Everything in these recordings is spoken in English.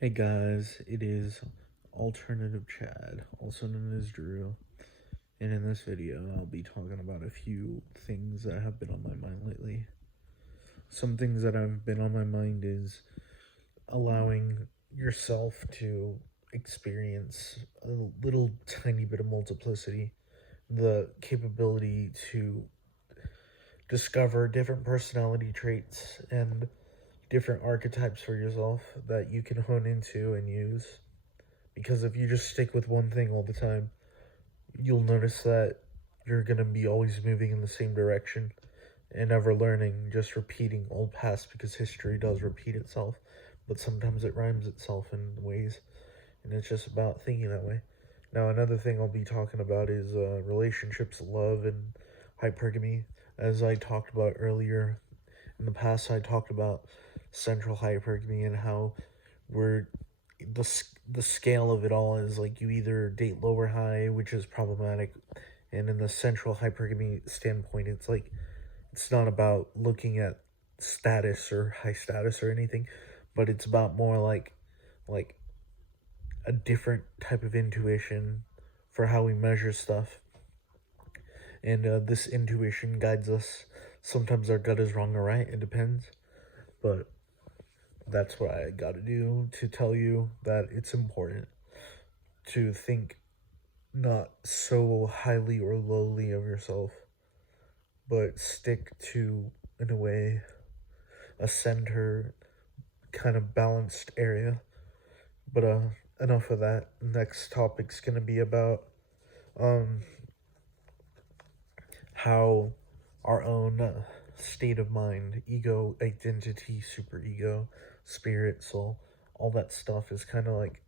Hey guys, it is Alternative Chad, also known as Drew, and in this video I'll be talking about a few things that have been on my mind lately. Some things that have been on my mind is allowing yourself to experience a little tiny bit of multiplicity, the capability to discover different personality traits and different archetypes for yourself that you can hone into and use. Because if you just stick with one thing all the time, you'll notice that you're going to be always moving in the same direction and never learning, just repeating old past because history does repeat itself, but sometimes it rhymes itself in ways, and it's just about thinking that way. Now, another thing I'll be talking about is relationships, love, and hypergamy. As I talked about earlier in the past, I talked about central hypergamy and how we're the scale of it all is like you either date low or high, which is problematic, and in the central hypergamy standpoint, it's like it's not about looking at status or high status or anything, but it's about more like a different type of intuition for how we measure stuff, and this intuition guides us. Sometimes our gut is wrong or right, it depends, but that's what I gotta do to tell you that it's important to think not so highly or lowly of yourself, but stick to, in a way, a center, kind of balanced area. But enough of that. Next topic's gonna be about um how our own state of mind, ego, identity, superego, spirit, soul, all that stuff is kind of like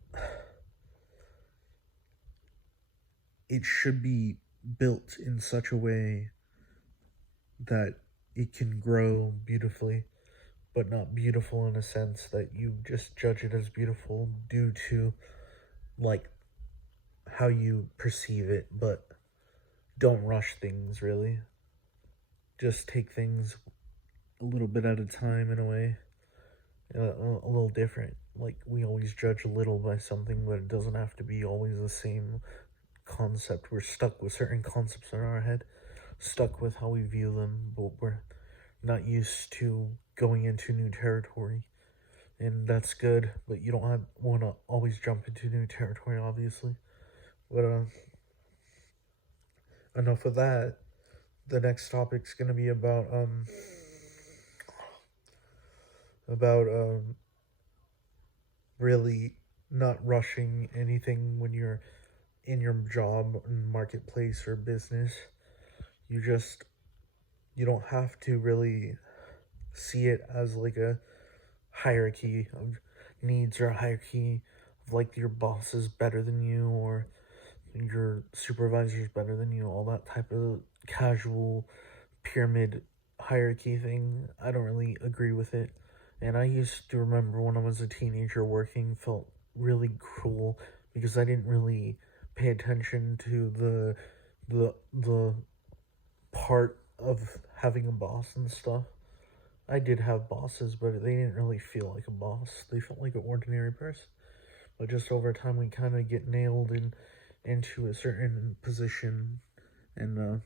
it should be built in such a way that it can grow beautifully, but not beautiful in a sense that you just judge it as beautiful due to like how you perceive it, but don't rush things really. Just take things a little bit at a time in a way, a little different. Like we always judge a little by something, but it doesn't have to be always the same concept. We're stuck with certain concepts in our head, stuck with how we view them, but we're not used to going into new territory. And that's good, but you don't want to always jump into new territory, obviously. But enough of that. The next topic's gonna be about really not rushing anything when you're in your job, marketplace, or business. You just you don't have to really see it as like a hierarchy of needs or a hierarchy of like your boss is better than you or your supervisor is better than you, all that type of casual pyramid hierarchy thing. I don't really agree with it. And I used to remember when I was a teenager working felt really cruel because I didn't really pay attention to the part of having a boss and stuff. I did have bosses, but they didn't really feel like a boss. They felt like an ordinary person. But just over time, we kind of get nailed into a certain position, and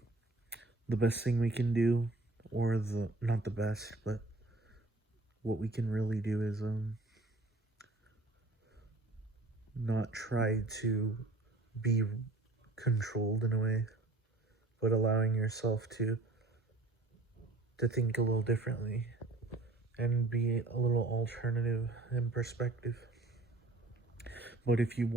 the best thing we can do, or the not the best, but what we can really do is not try to be controlled in a way, but allowing yourself to think a little differently and be a little alternative in perspective. But if you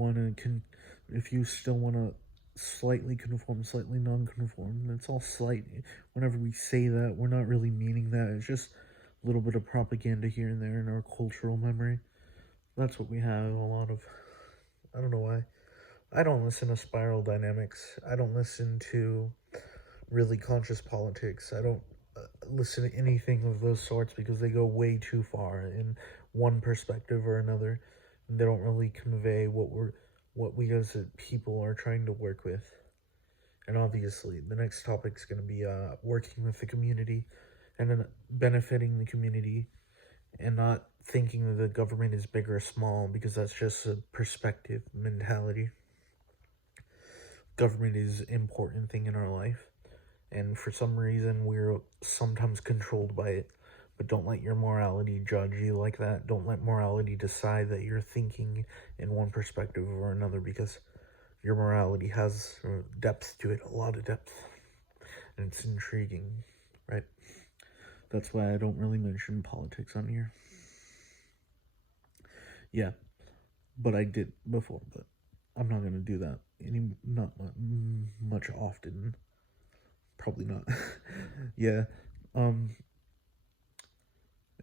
if you still want to slightly conform, slightly non-conform, that's all slight. Whenever we say that, we're not really meaning that. It's just a little bit of propaganda here and there in our cultural memory. That's what we have a lot of. I don't know why. I don't listen to Spiral Dynamics. I don't listen to really conscious politics. I don't listen to anything of those sorts because they go way too far in one perspective or another. And they don't really convey what we as a people are trying to work with. And obviously, the next topic is going to be working with the community and then benefiting the community and not thinking that the government is big or small, because that's just a perspective mentality. Government is an important thing in our life, and for some reason we're sometimes controlled by it. But don't let your morality judge you like that. Don't let morality decide that you're thinking in one perspective or another, because your morality has depth to it, a lot of depth, and it's intriguing, right? That's why I don't really mention politics on here. Yeah, but I did before, but I'm not gonna do that not much often. Probably not. Yeah.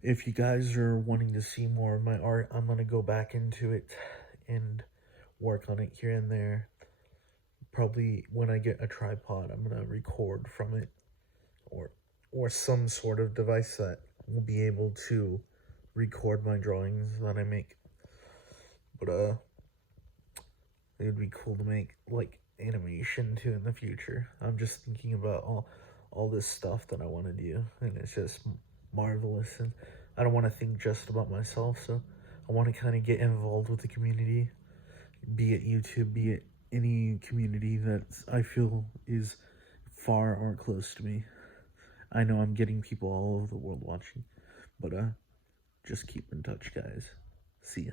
If you guys are wanting to see more of my art, I'm gonna go back into it and work on it here and there. Probably when I get a tripod, I'm gonna record from it, or some sort of device that will be able to record my drawings that I make. But it would be cool to make like animation too in the future. I'm just thinking about all this stuff that I want to do, and it's just marvelous. And I don't want to think just about myself, so I want to kind of get involved with the community, be it YouTube, be it any community that I feel is far or close to me. I know I'm getting people all over the world watching, but just keep in touch, guys. See ya.